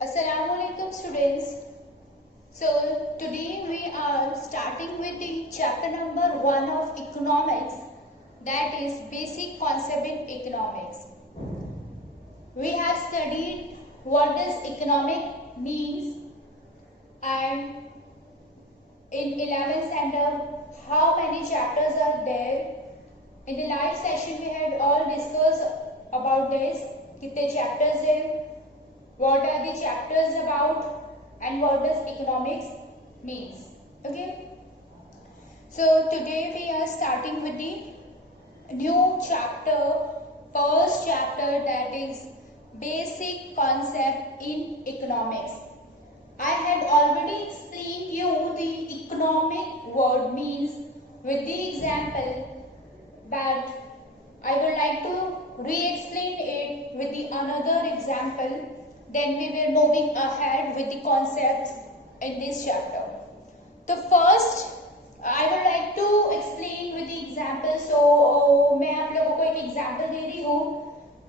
Assalamualaikum students. So today we are starting with the chapter number 1 of economics, that is basic concept in economics. We have studied what does economic means, and in 11th standard how many chapters are there. In the live session we had all discussed about this, कितने chapters हैं, what are the chapters about, and what does economics means. Okay, so today we are starting with the new chapter, first chapter, that is basic concept in economics. I had already explained you the economic word means with the example, but I would like to re-explain it with the another example. Then we will moving ahead with the concepts in this chapter. The first I would like to explain with the example. So मैं आप लोगों को एक example दे रही हूँ.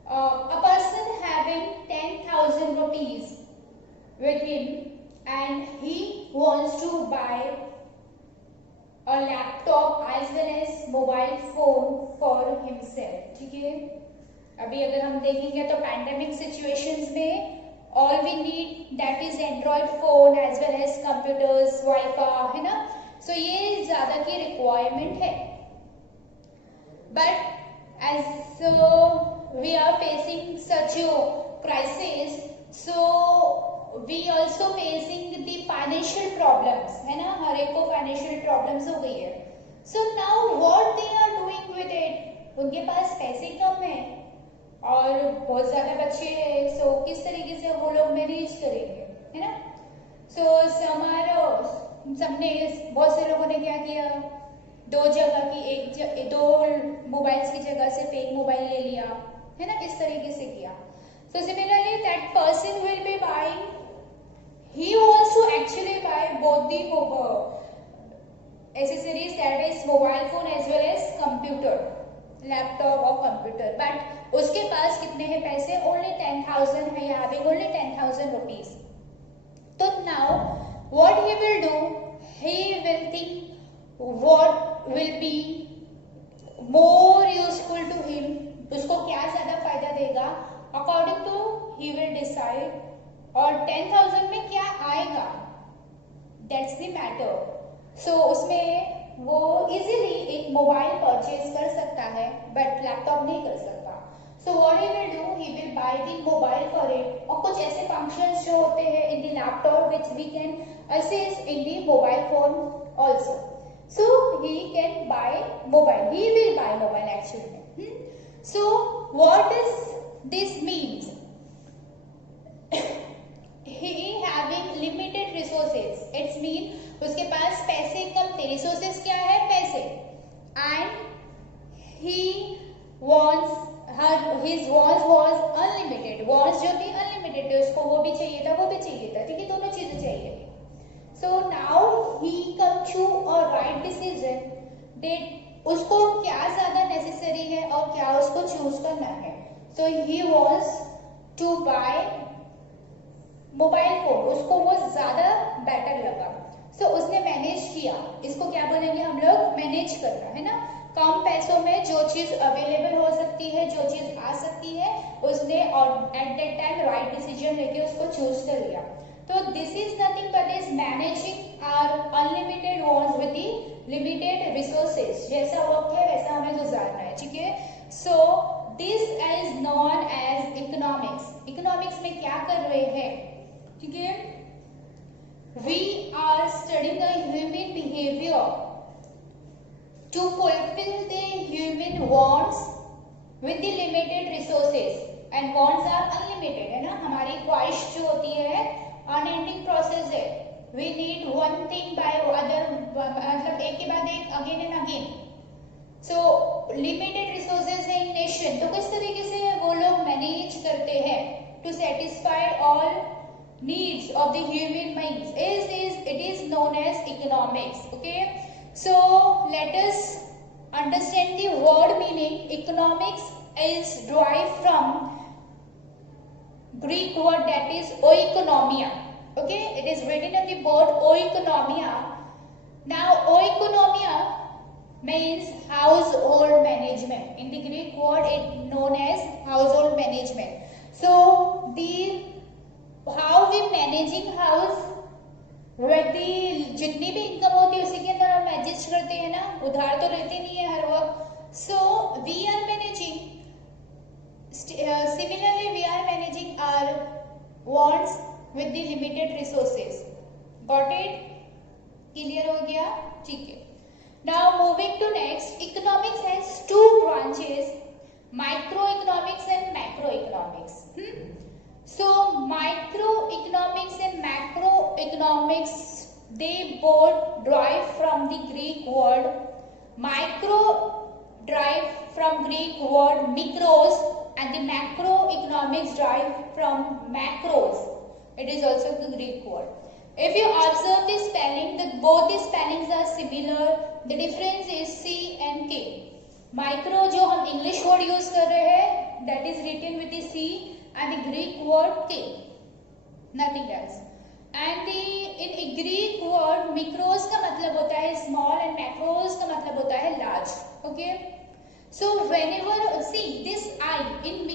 A person having 10,000 rupees with him and he wants to buy a laptop as well as mobile phone for himself. ठीक है, अभी अगर हम देखेंगे तो पैंडेमिक सिचुएशंस में all we need that is Android phone as well as computers, Wi-Fi, है ना. So ये ज़्यादा की requirement है. But as we are facing such a crisis, so we also facing the financial problems, है ना. हर एक को financial problems हो गई है. So now what they are doing with it? उनके पास पैसे कम है और बहुत ज़्यादा बच्चे हैं, सो किस तरीके से वो लोग मैनेज करेंगे, है ना. सो सबने बहुत से लोगों ने क्या किया, दो जगह की दो मोबाइल्स की जगह से एक मोबाइल ले लिया, है ना. इस तरीके से किया. So similarly that person will be buying, he wants to actually buy both the accessories, that is mobile phone as well as computer, laptop और कंप्यूटर. बट उसके पास कितने हैं पैसे? ओनली 10,000 है, हैविंग ओनली 10,000 रुपीज. तो now what he will do, he will think what will be more useful to him, उसको क्या ज्यादा फायदा देगा. According to he will decide, और 10,000 में क्या आएगा, दैट्स द मैटर. सो उसमें वो इजीली एक मोबाइल परचेज कर सकता है बट लैपटॉप नहीं कर सकता. So what he will do, he will buy the mobile for it. और कुछ ऐसे फंक्शंस जो होते हैं in the laptop which we can assist in the mobile phone also. So he can buy mobile, he will buy mobile actually. So what does this means, he having limited resources, it's mean उसके पास पैसे कम थे. Resources क्या है? पैसे. And he wants his wants was unlimited. wants जो थी unlimited थे, उसको वो भी चाहिए था, वो भी चाहिए था, ठीक है, दोनों चीजें चाहिए. So now he come to a right decision that उसको क्या ज्यादा नेसेसरी है और क्या उसको चूज करना है. So he wants to buy mobile phone, उसको वो ज्यादा बेटर लगा. सो उसने मैनेज किया. इसको क्या बोलेंगे हम लोग? मैनेज करना, है ना. कम पैसों में जो चीज अवेलेबल हो सकती है, जो चीज आ सकती है, उसने और at that time right decision लेके उसको चूज कर लिया. तो this is nothing but is managing our unlimited wants with the limited resources. जैसा वक्त है वैसा हमें गुजारना है, ठीक है. So this is known as economics. Economics में क्या कर रहे हैं, ठीक है, we are studying the human behavior to fulfill the human wants with the limited resources, and wants are unlimited, है ना. हमारी ख्वाहिश जो होती है अनएंडिंग प्रोसेस है. we need one thing by other, मतलब एक के बाद एक, again and again. So limited resources है इन नेशन, तो किस तरीके से वो लोग मैनेज करते हैं to satisfy all needs of the human beings. It is known as economics. Okay, so let us understand the word meaning. Economics is derived from Greek word that is oikonomia. Okay, it is written on the board oikonomia. Now oikonomia means household management. In the Greek word it known as household management. So the how we managing house, व्यक्ति जितनी भी income होती है उसी के अंदर हम adjust करते हैं ना, उधार तो रहते नहीं है हर वक्त. So we are managing, similarly we are managing our wants with the limited resources. Got it? Clear हो गया? ठीक है. Now moving to next, economics has two branches, microeconomics and macroeconomics. So microeconomics and macroeconomics, they both derive from the Greek word. Micro derive from Greek word mikros, and the macroeconomics derive from macros. It is also the Greek word. If you observe the spelling, that both the spellings are similar. The difference is C and K. Micro जो हम English word use कर रहे हैं, that is written with the C, and the Greek word K. Nothing else. And in Greek word mikros का मतलब होता है small and macros का मतलब होता है large. Okay. So whenever see this I in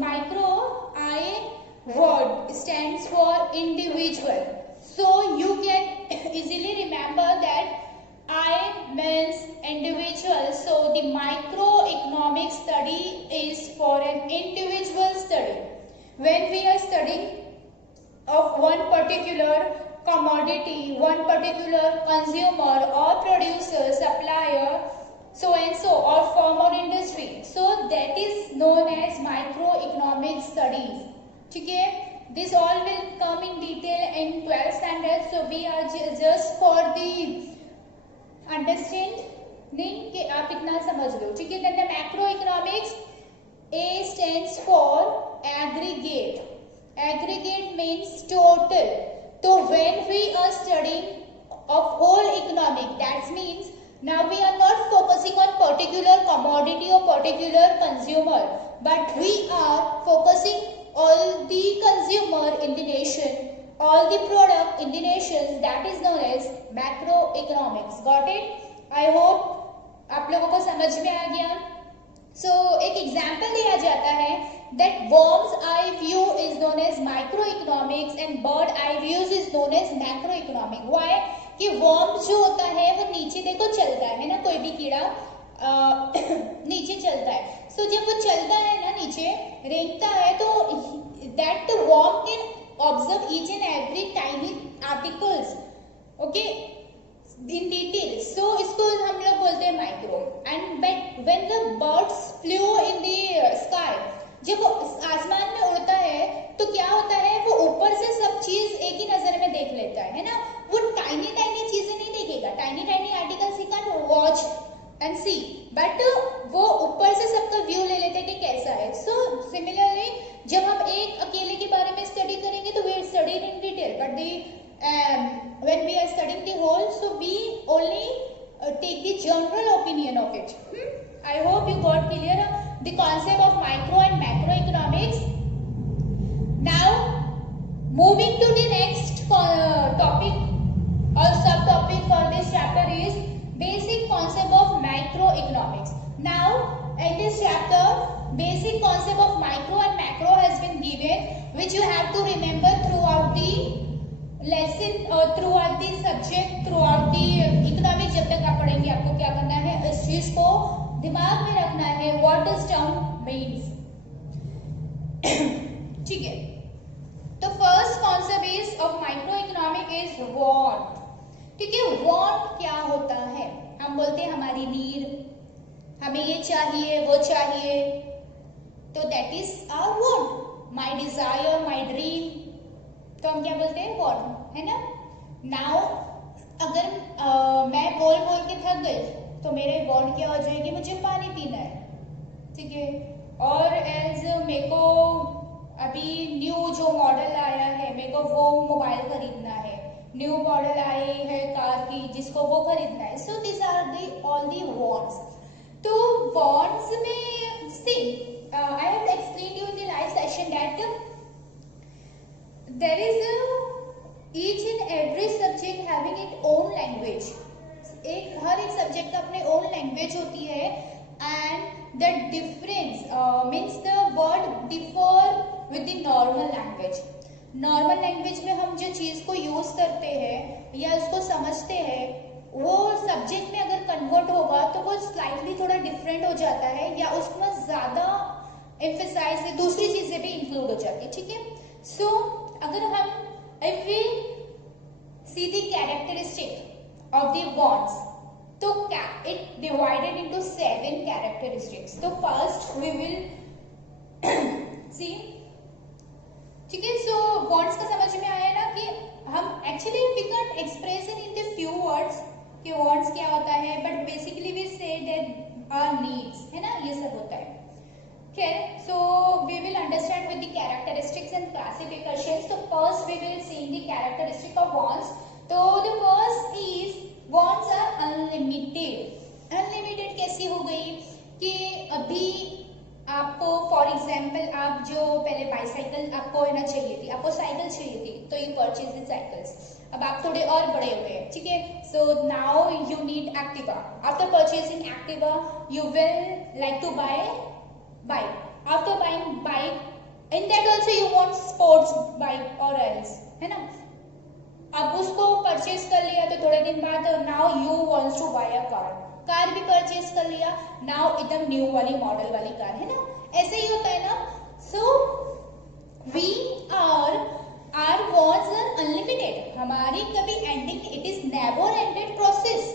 micro I word stands for individual. So you can easily remember that I means individual. So the microeconomic study is for an individual study. When we are studying of one particular commodity, one particular consumer or producer, supplier, so and so, or firm or industry, so that is known as microeconomic studies. ठीक है? This all will come in detail in 12th standard. So we are just for the understanding कि आप इतना समझ लो. ठीक है? Then the macroeconomics, A stands for aggregate. Aggregate means total. So when we are studying of whole economic, that means now we are not focusing on particular commodity or particular consumer, but we are focusing all the consumer in the nation, all the product in the nation. That is known as macroeconomics. Got it? I hope आप लोगों को समझ में आ गया. So एक example दिया जाता है that worm's eye view is known as microeconomics and bird eye views is known as macroeconomic. Why? कि worm जो होता है वो नीचे देखो चलता है ना, कोई भी कीड़ा नीचे चलता है. So जब वो चलता है ना, नीचे रेंगता है, तो that the worm can observe each and every tiny articles, okay, in detail. So इसको हम लोग बोलते हैं micro. And when the birds flew in the sky, जब वो आसमान में उड़ता है तो क्या होता है, वो ऊपर से सब चीज एक ही नजर में देख लेता है ना. वो टाइनी टाइनी चीजें नहीं देखेगा, tiny tiny articles he can watch and see, but वो ऊपर से सबका व्यू ले लेते हैं कि कैसा है. सो सिमिलरली जब हम एक अकेले के बारे में स्टडी करेंगे तो we study in detail, but when we are studying the whole, so we only take the general opinion of it. I hope you got clear the concept of micro and macroeconomics. Now moving to the next topic or subtopic for this chapter is basic concept of microeconomics. Now in this chapter basic concept of micro and macro has been given, which you have to remember throughout the lesson or throughout the subject, throughout the economics. जब तक आप पढ़ेंगे आपको क्या करना है, इस चीज को दिमाग में रखना है, what does term means. ठीक है? तो first concept is of microeconomic is want. ठीक है? Want क्या होता है? हम बोलते हैं हमारी नीड, हमें ये चाहिए वो चाहिए, तो that is our want. My desire, my dream, तो हम क्या बोलते हैं, want, है ना. नाउ अगर मैं बोल बोल के थक गई तो मेरे want क्या हो जाएगी, मुझे पानी पीना है. ठीक है? और एज मेरे को अभी न्यू जो मॉडल आया है, मेरे को वो मोबाइल खरीदना है, न्यू मॉडल आई है कार की जिसको वो खरीदना है. So this are the all the wants. तो wants में see I have explained you in the last session that subject का अपने ओन लैंग्वेज होती है and the difference means the word differ with the normal language. Normal language में हम जो चीज़ को यूज करते हैं या उसको समझते हैं वो सब्जेक्ट में अगर कन्वर्ट होगा तो वो स्लाइटली थोड़ा डिफरेंट हो जाता है या उसमें ज़्यादा एम्फेसाइज दूसरी चीज़ें भी इंक्लूड हो जाती है, ठीक है। सो अगर हम if we see the characteristic of the wants तो इट डिवाइडेड इनटू 7 कैरेक्टरिस्टिक्स। तो फर्स्ट वी विल सी, ठीक है। सो बॉन्ड्स का समझ में आया ना कि हम actually we can express in the few words कि बॉन्ड्स क्या होता है, but basically we say that our needs, है ना, ये सब होता है। Okay, so we will understand with the characteristics and classifications. So first we will see the characteristic of bonds. So the first is bonds are unlimited. Unlimited कैसी हो गई कि अभी आपको फॉर एग्जाम्पल आप जो पहले बाईसाइकिल आपको है ना चाहिए थी, आपको साइकिल चाहिए थी तो यू परचेज द साइकिल्स। अब आप थोड़े और बड़े हुए हैं, ठीक है, so now you need Activa. After purchasing Activa you will like to buy bike. After buying bike, in that also you want sports bike or else, है ना। अब उसको परचेज कर लिया तो थोड़े दिन बाद now you wants to buy a car. Car भी परचेज कर लिया, now एकदम न्यू वाली मॉडल वाली कार, है ना, ऐसे ही होता है ना। So we are our wants are unlimited. हमारी कभी ending, it is never ended process.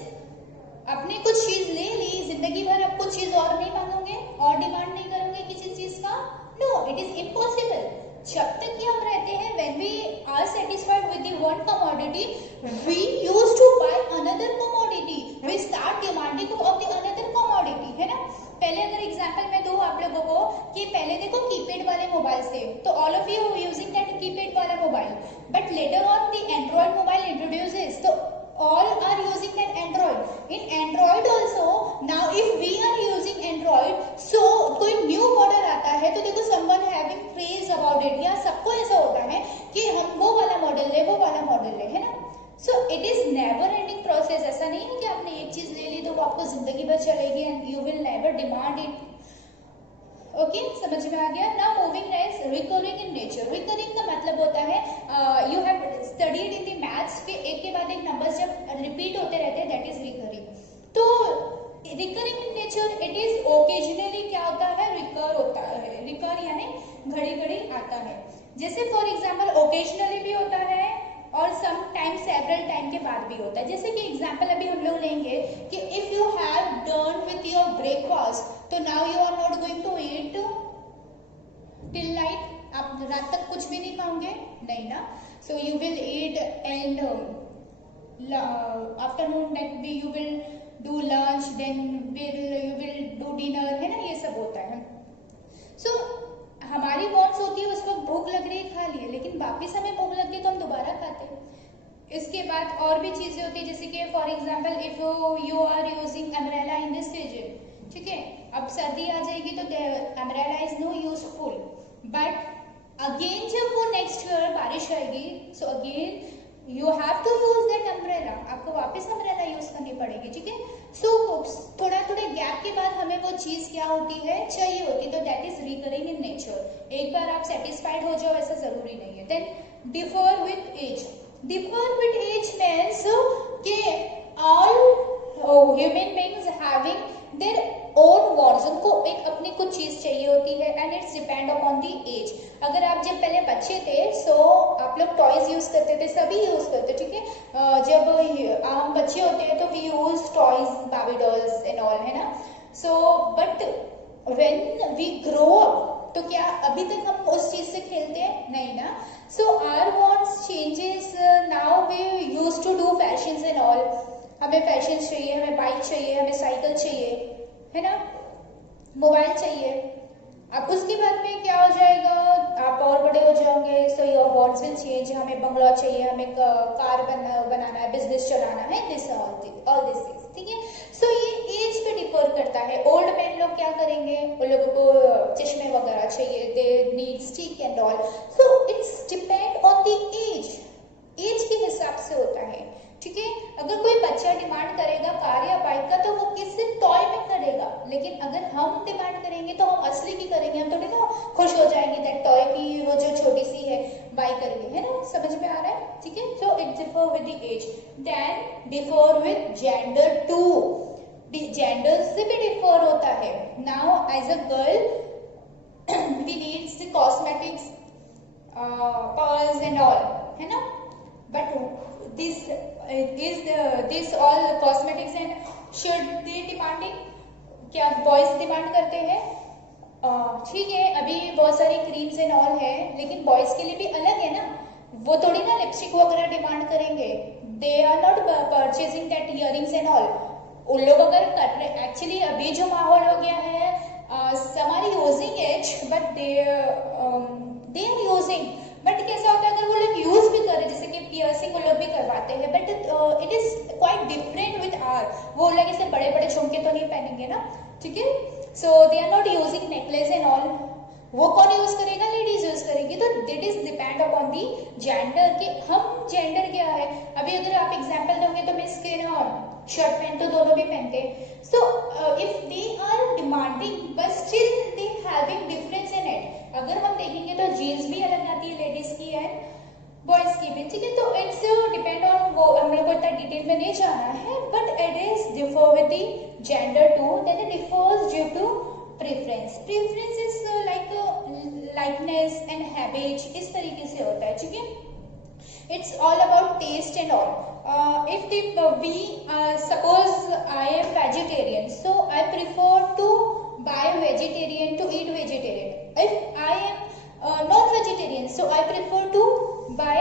आपने कुछ चीज ले ली, जिंदगी भर आप कुछ चीज और नहीं मांगोगे और डिमांड नहीं करोगे किसी चीज का, नो, इट इज इम्पॉसिबल। जब तक कि हम रहते हैं when we are satisfied with the one commodity we use to buy another commodity, we start demanding of the another commodity, है ना। पहले अगर एग्जांपल मैं दूं आप लोगों को कि पहले देखो कीपैड वाले मोबाइल थे तो all of you using that keypad वाला mobile, but later on the Android mobile introduces तो all are using that Android. In Android also now if we are using Android, so कोई new model आता है तो देखो someone having craze about it, या सबको ऐसा होता है कि हम वो वाला मॉडल ले, वो वाला मॉडल ले, है ना। So it is never ending process. ऐसा नहीं है कि आपने एक चीज ले ली तो वो आपको जिंदगी भर चलेगी and you will never demand it. Okay, समझ में आ गया ना। Moving next, recurring in nature. Recurring का मतलब होता है you have studied in the maths के एक के बाद एक नंबर्स जब रिपीट होते रहते हैं दैट इज रिकरिंग। तो recurring in nature it is occasionally क्या होता है, रिकर होता है, रिकर यानी घड़ी घड़ी आता है। जैसे फॉर एग्जाम्पल ओकेजनली भी होता है और सम टाइम सेवरल टाइम के बाद भी होता है। जैसे कि एग्जाम्पल अभी हम लोग लेंगे कि if you have done with your breakfast तो now you are not going to eat till night, आप रात तक कुछ भी नहीं खाओगे, नहीं ना। So you will eat and afternoon that भी you will do lunch, then you will do dinner, है ना, ये सब होता है। सो हमारी वॉन्ट्स होती है उस वक्त भूख लग रही है खा लिए, लेकिन वापिस हमें भूख लग गई तो हम दोबारा खाते हैं। इसके बाद और भी चीजें होती है जैसे कि for example if you are using umbrella in this season, ठीक है, अब सर्दी आ जाएगी तो umbrella is no useful, but again जब वो नेक्स्ट ईयर बारिश आएगी so again you have to use that umbrella, आपको वापस अम्ब्रेला यूज करनी पड़ेगी, ठीक है। सो थोड़ा थोड़े गैप के बाद हमें वो चीज क्या होती है, चाहिए होती है, तो that is recurring in nature. एक बार आप सेटिस्फाइड हो जाओ ऐसा जरूरी नहीं है। Then differ with age. Differ with age means के all human beings having their own wants, उनको एक अपनी कुछ चीज चाहिए होती है and it's depend upon the age. अगर आप जब पहले बच्चे थे सो आप लोग टॉयज यूज करते थे, सभी यूज करते, ठीक है। जब हम बच्चे होते हैं तो we use toys, Barbie dolls and all, है ना। So but when we grow up तो क्या अभी तक हम उस चीज से खेलते हैं, नहीं ना। So our wants changes, now we use to do fashions and all. हमें फैशन चाहिए, हमें बाइक चाहिए, हमें साइकिल चाहिए, है ना, मोबाइल चाहिए। अब उसके बाद में क्या हो जाएगा, आप और बड़े हो जाओगे so your wants will change. हमें बंगला चाहिए, हमें कार बनाना है, बिजनेस चलाना है, दिस ऑल दिस थिंग्स, ठीक है। सो ये एज पे डिफर करता है। ओल्ड मैन लोग क्या करेंगे, उन लोगों को चश्मे वगैरह चाहिए, they need stick and all. So it's depend on the age, age के हिसाब से होता है, ठीक है। अगर कोई बच्चा डिमांड करेगा कार या बाइक का तो हम डिमांड करेंगे तो हम असली की करेंगे, हम थोड़ी ना खुश हो जाएंगे दैट टॉय की वो जो छोटी सी है बाय करेंगे, है ना, समझ में आ रहा है, ठीक है। So it differ with the age, then differ with gender too, gender से भी डिफर होता है। Now as a girl we needs the cosmetics, pearls and all, है ना, but this all cosmetics and should they demanding, क्या boys demand करते हैं? ठीक है, अभी बहुत सारी क्रीम्स एंड ऑल है, लेकिन बॉयज के लिए भी अलग है ना, वो थोड़ी ना लिपस्टिक वगैरह डिमांड करेंगे, they are not purchasing that earrings and all. उन लोग अगर कर रहे, एक्चुअली अभी जो माहौल हो गया है, some are using it but they are using, but कैसा होता है अगर वो लोग यूज भी करे, जैसे कि पियर्सिंग वो लोग भी करवाते हैं, but it is quite different with are, वो लोग ऐसे बड़े बड़े झुमके तो नहीं पहनेंगे ना, ठीक है। So they are not using necklace and all, वो कौन यूज करेगा? लेडीज यूज करेगी। तो that is depend upon the gender के, हम जेंडर क्या है, अभी अगर आप एग्जाम्पल दोगे तो मिस के ना शर्ट पैंट तो दोनों भी पहनते हैं, so if they are demanding but still they having difference in it, अगर हम देखेंगे तो जीन्स भी अलग आती है लेडीज की एंड बॉयज की भी, ठीक है। तो इट्स डिपेंड ऑन, वो हम लोग को इतना डिटेल में नहीं जाना है, but it is differ with the gender too, then it differs due to preference. Preference is like likeness and habit, इस तरीके से होता है, ठीक है। It's all about taste and all. Suppose I am vegetarian, so I prefer to buy vegetarian to eat vegetarian. If I am non-vegetarian, so I prefer to buy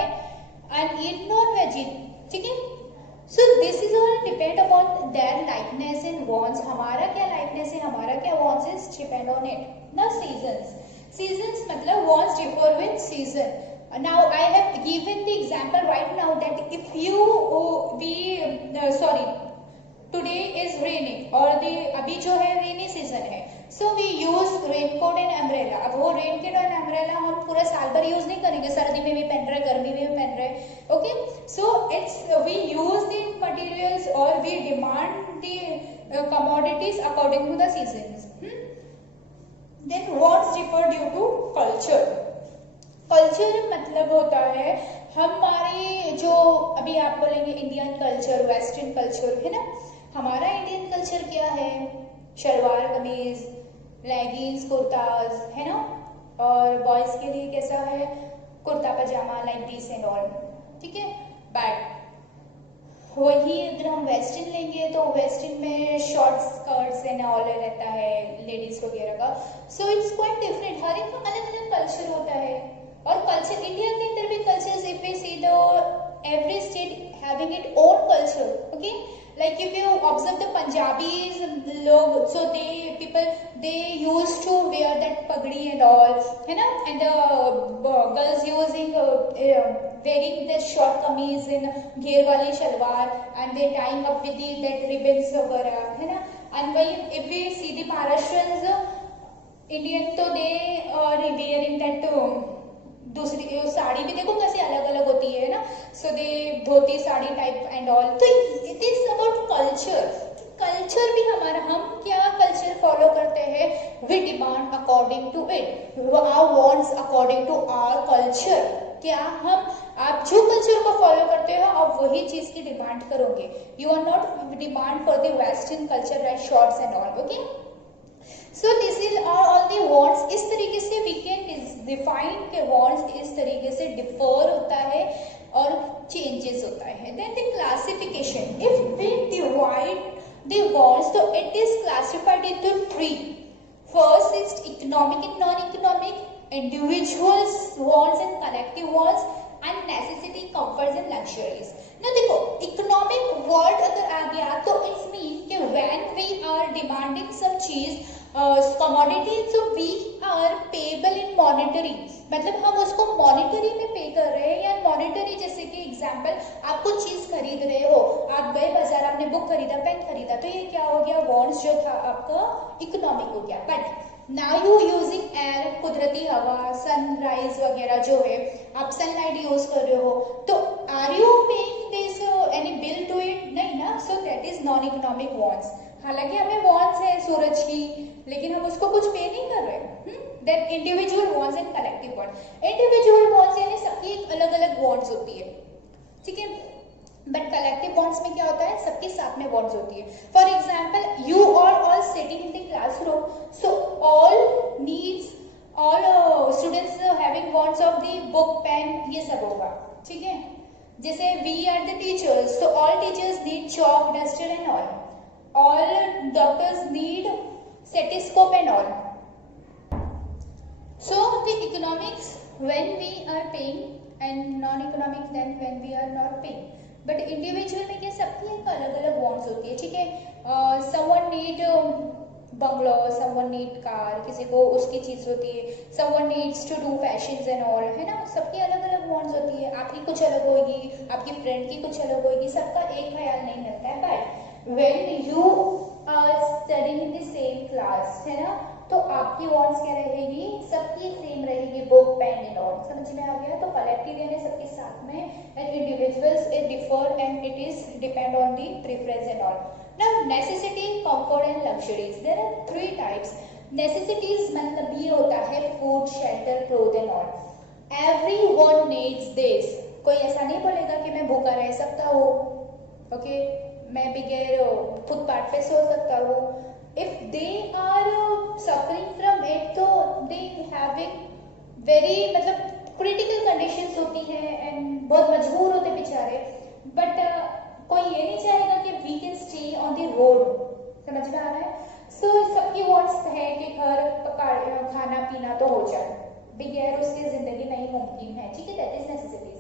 and eat non-veg, ठीक है। So this is all depend upon their likeness and wants. हमारा क्या likeness है, हमारा क्या wants is depend on it. Now seasons. Seasons मतलब wants differ with season. Now I have given the example right now that if you today is raining और अभी जो है रेनी सीजन है, so we use raincoat and umbrella। अब वो raincoat और umbrella हम पूरा साल भर यूज नहीं करेंगे, सर्दी में भी पहन रहे, गर्मी में भी पहन रहे, okay. So it's we use the materials और we demand the commodities according to the seasons. Then wants differ due to culture. Culture मतलब होता है हमारी जो, अभी आप बोलेंगे इंडियन कल्चर, वेस्टर्न कल्चर, है ना, हमारा इंडियन कल्चर क्या है, शलवार कमीज, लेगिंग्स, कुर्ताज, है ना, और बॉयज के लिए कैसा है, कुर्ता पजामा, लाइक दिस एंड ऑल, ठीक है। बट वही अगर हम वेस्टर्न लेंगे तो वेस्टर्न में शॉर्ट स्कर्ट्स एंड ऑल रहता है लेडीज वगैरह का, सो इट्स क्वाइट डिफरेंट, हर एक का अलग अलग कल्चर होता है। और कल्चर, इंडिया के अंदर भी cultures, if we see the every state having it own culture, okay. Like if you observe the Punjabis लोग, so they people they use to wear that pagri and all, है ना, and the girls using wearing the short kameez in घेर वाली shalwar and they tying up with that ribbons वगैरह, है ना। And वही if we see the Maharashtrians, Indian, तो they are wearing that, दूसरी साड़ी भी देखो कैसे अलग अलग होती है ना, so they dhoti sari type and all. तो it is about culture, culture भी हमारा, हम क्या कल्चर फॉलो करते हैं, we demand according to it, our wants according to our culture. क्या हम, आप जो कल्चर को फॉलो करते हो आप वही चीज की डिमांड करोगे, you are not demand for the western culture like shorts and all, okay. So this is all the wants, इस तरीके से वी कैन डिफाइन के वांट्स इस तरीके से डिफर होता है और चेंजेस होता है। Then the classification, if we divide the wants तो it is classified into 3। First is economic and non economic, individuals wants and collective wants, and necessity, comforts and luxuries. ना देखो, इकोनॉमिक वर्ड अगर आ गया तो it's mean कि when we are demanding some चीज, commodity, so we are payable in monetary, मतलब हम उसको मॉनेटरी में पे कर रहे हैं, या मॉनेटरी, जैसे कि एग्जांपल, आप कुछ चीज खरीद रहे हो, आप गए बाजार, आपने बुक खरीदा, पेन खरीदा, तो ये क्या हो गया, वांट्स जो था आपका इकोनॉमिक हो गया। But now you using air, कुदरती हवा, सनराइज वगैरह जो है, आप सनलाइट यूज कर रहे हो, तो are you paying this any bill to it, नहीं ना, so that is non economic wants. हालांकि हमें वॉन्ट्स है सूरज की, लेकिन हम उसको कुछ पे नहीं कर रहे। Then individual wants and collective wants. Individual wants यानी सबकी एक अलग अलग वॉन्ट्स होती है, ठीक है, बट कलेक्टिव बॉन्ड्स में क्या होता है, सबके साथ में बॉन्ड्स होती है। For example you all sitting in the classroom, so all needs, all students having wants of the book pen, ये सब होगा, ठीक है। जैसे वी आर द टीचर्स, तो all teachers need chalk, duster and all doctors need stethoscope and all. So the economics when we are paying and non economics then when we are not paying. But individual में क्या, सबकी एक अलग अलग wants होती है, ठीक है। Someone need bungalow, someone need car, किसी को उसकी चीज होती है, someone needs to do fashions and all, है ना। सबकी अलग अलग वॉन्ट्स होती है, आपकी कुछ अलग होगी, आपकी फ्रेंड की कुछ अलग होगी, सबका एक ख्याल नहीं मिलता है। But when you are studying in the same class, है ना, तो आपकी वॉन्ट्स क्या रहेगी, सबकी सेम रहेगी, बुक पेन एंड ऑल। समझ में आ गया। तो कलेक्टिव यानी सबके साथ में, and individuals it differ and it is depend on the preference and all. Now necessity, comfort and luxuries, there are 3 types. Necessities मतलब ये होता है food, shelter, cloth and all. Everyone needs this. कोई ऐसा नहीं बोलेगा कि मैं भूखा रह सकता हूँ, ओके, मैं बगैर फुटपाथ पे सो सकता हूँ। If they are suffering from it, तो they having very मतलब critical conditions होती है एंड बहुत मजबूर होते बेचारे। बट कोई ये नहीं चाहेगा कि we can stay on the road। समझ में आ रहा है। सो सबकी वॉन्ट्स है कि घर खाना पीना तो हो जाए, बगैर उसके जिंदगी नहीं मुमकिन है, ठीक है। That is necessities.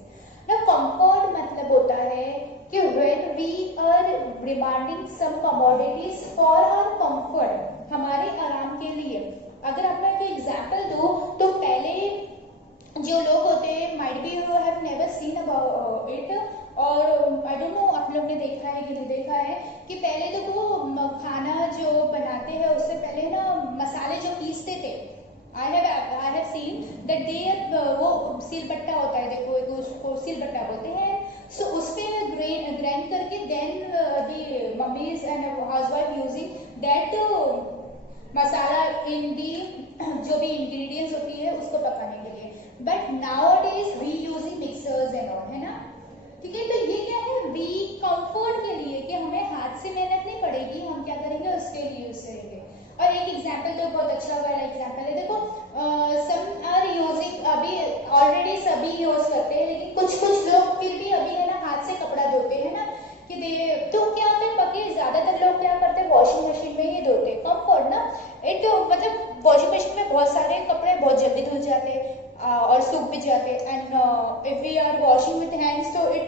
Now comfort मतलब होता है कि when we are demanding some commodities for our comfort, हमारे आराम के लिए। अगर आप मैं कोई एग्जांपल दूं, तो पहले जो लोग होते हैं, might be you have never seen about it, और आई डोंट नो आप लोग ने देखा है कि नहीं देखा है, कि पहले तो वो खाना जो बनाते हैं उससे पहले ना मसाले जो पीसते थे, I have seen that they वो सिलबट्टा होता है, देखो उसको सिलबट्टा बोलते हैं। सो उस पे ग्राइंड करके then the mummies and housewife using that masala in the जो भी इंग्रेडिएंट्स होती है उसको पकाने के लिए। But nowadays we using mixers and all, है ना, ठीक है। तो ये क्या है, वी कंफर्ट के लिए, कि हमें हाथ से मेहनत नहीं पड़ेगी, हम क्या करेंगे उसके लिए यूज करेंगे। और एक एग्जाम्पल तो बहुत अच्छा वाला एग्जाम्पल है, देखो सम आर यूजिंग, अभी ऑलरेडी सभी यूज करते हैं, लेकिन कुछ कुछ लोग फिर भी अभी है ना हाथ से कपड़ा धोते हैं ना, कि तो क्या होता है, बाकी ज्यादातर लोग क्या करते हैं, वॉशिंग मशीन में ही धोते हैं। कंफर्ट ना, इट मतलब वॉशिंग मशीन में बहुत सारे कपड़े बहुत जल्दी धुल जाते हैं और सूख भी जाते हैं। And if we are washing with hands, तो इट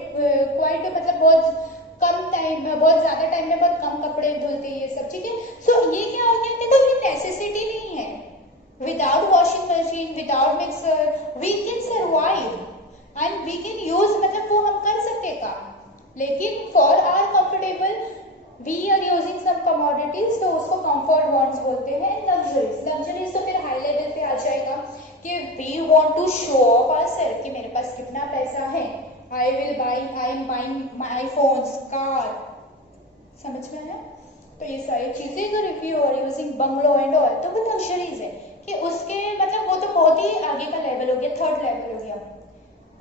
क्वाइट मतलब बहुत कम टाइम, बहुत ज्यादा टाइम में बहुत कम कपड़े धुलते हैं, ये सब, ठीक है। सो ये क्या हो गया, देखो ये नेसेसिटी नहीं है। Without washing machine, without mixer we can survive and we can use, मतलब वो हम कर सकते काम। लेकिन for are comfortable we are using some commodities, तो उसको कंफर्ट वॉन्ट्स बोलते हैं। लग्जरीज, लग्जरीज तो फिर हाई लेवल पे आ जाएगा कि we want to show off ourself, कि मेरे पास कितना पैसा है, I am buying my iPhones, car, समझ में आया। तो ये सारी चीजें अगर if you are using bungalow and all, तो वो लग्जरीज है, कि उसके मतलब वो तो बहुत ही आगे का लेवल हो गया, 3rd लेवल हो गया।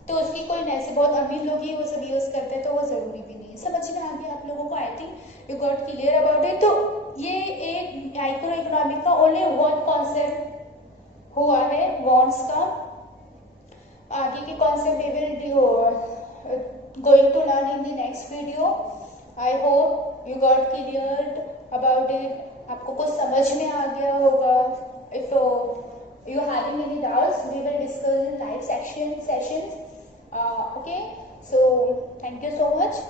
तो उसकी कोई ऐसे बहुत अमीर लोग ही वो सब यूज करते हैं, तो वो जरूरी भी नहीं है। समझ में आ गया आप लोगों को, I think you got clear about it. तो ये एक माइक्रो इकोनॉमिक का ओनली वन कॉन्सेप्ट हुआ है वॉन्ट्स का। आगे के concept we will going to learn in the next video. I hope you got cleared about it. आपको कुछ समझ में आ गया होगा। If you having any doubts, we will discuss in live sessions. Okay, so thank you so much.